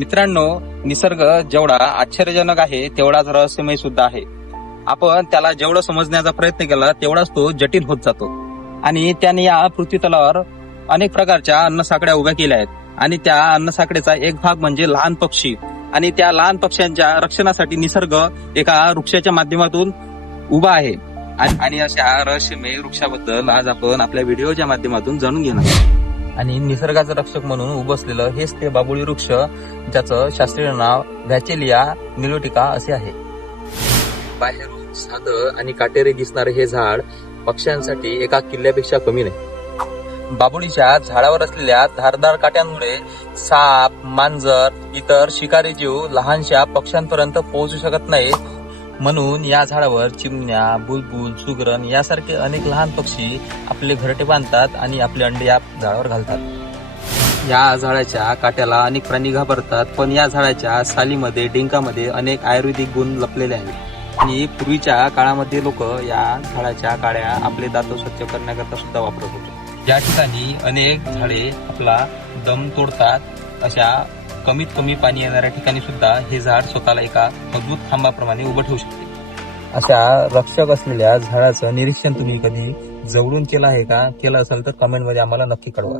मित्रांनो, निसर्ग जेवढा आश्चर्यजनक आहे तेवढाच रहस्यमय सुद्धा आहे. आपण त्याला जेवढं समजण्याचा प्रयत्न केला तेवढाच तो जटिल होत जातो. आणि त्याने या पृथ्वीतलावर अनेक प्रकारच्या अन्नसाखळ्या उभ्या केल्या आहेत. आणि त्या अन्नसाखळीचा एक भाग म्हणजे लहान पक्षी. आणि त्या लहान पक्ष्यांच्या रक्षणासाठी निसर्ग एका वृक्षाच्या माध्यमातून उभा आहे. आणि अशा रहस्यमय वृक्षाबद्दल आज आपण आपल्या व्हिडिओच्या माध्यमातून जाणून घेणार आहोत. आणि निसर्गाचं रक्षक म्हणून उभं असलेलं हेच ते बाबुळी वृक्ष, ज्याचं शास्त्रीय नाव व्हॅचेलिया निलोटिका असे आहे. बाहेरून साधं आणि काटेरी दिसणारे हे झाड पक्ष्यांसाठी एका किल्ल्यापेक्षा कमी नाही. बाबुळीच्या झाडावर असलेल्या धारदार काट्यांमुळे साप, मांजर, इतर शिकारी जीव लहानशा पक्ष्यांपर्यंत पोहोचू शकत नाही. म्हणून या झाडावर चिमण्या, बुलबुल, सुगरण यासारखे अनेक लहान पक्षी आपले घरटे बांधतात आणि आपले अंडे या झाडावर घालतात. या झाडाच्या काट्याला अनेक प्राणी घाबरतात, पण या झाडाच्या सालीमध्ये, डिंकामध्ये अनेक आयुर्वेदिक गुण लपलेले आहेत. आणि पूर्वीच्या काळामध्ये लोक या झाडाच्या काड्या आपले दात स्वच्छ करण्याकरता सुद्धा वापरत होते. या ठिकाणी अनेक झाडे आपला दम तोडतात. अशा कमीत कमी पाणी येणाऱ्या ठिकाणी सुद्धा हे झाड स्वतःला एका मजबूत खांबाप्रमाणे उभं ठेवू शकते. अशा रक्षक असलेल्या झाडाचं निरीक्षण तुम्ही कधी जवळून केलं आहे का? केलं असेल तर कमेंटमध्ये आम्हाला नक्की कळवा.